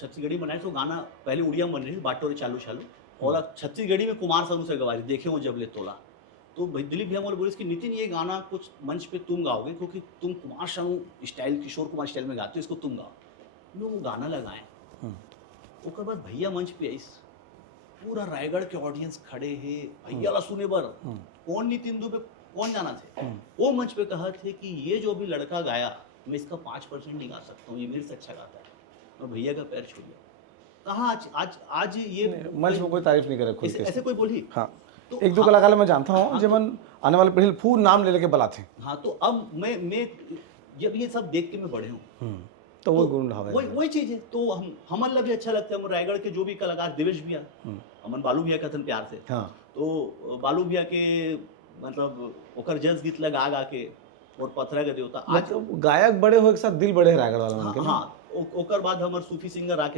छत्तीसगढ़ी बनाए तो गाना पहले उड़िया बन रही बाटोरे चालू चालू और अब छत्तीसगढ़ी में कुमार सानू से गवाई देखे वो जबले तोला। तो भाई दिलीप भैया मोरे बोले कि नितिन ये गाना कुछ मंच पे तुम गाओगे क्योंकि तुम कुमार सानू स्टाइल किशोर कुमार स्टाइल में गाते हो, इसको तुम गाओ। हम लोग वो गाना लगाए। उसके बाद भैया मंच पे आईस, पूरा रायगढ़ के ऑडियंस खड़े है भैया ला सुने बर कौन नितिन दुबे कौन जाना थे। वो मंच पे कहा थे कि ये जो भी लड़का गाया मैं इसका 5% नहीं गा सकता हूँ, ये मेरे से अच्छा गाता है। और भैया का पैर छू लिया। कहा आज आज आज ये मंच में कोई तारीफ नहीं करे खुद के। ऐसे कोई बोली। हाँ तो एक दो कलाकार मैं जानता हूँ जीवन आने वाले पीढ़ी फूल नाम ले लेके बलाते। हाँ तो अब मैं जब ये सब देख के मैं बढ़े हूँ तो वो गुण ढावे वही चीज है। तो हमन ला भी अच्छा लगता है। हम रायगढ़ के जो भी कलाकार देवेश भैया हमन बालू भैया कहते प्यार से। हाँ तो बालू भैया के मतलब ओकर जस गीत लगा गा के और पथरा के देवता आज मतलब गायक बड़े हो एक साथ दिल बड़े है रायगढ़ वाला हाँ, उनके। हाँ ओकर बाद हमार सूफी सिंगर आके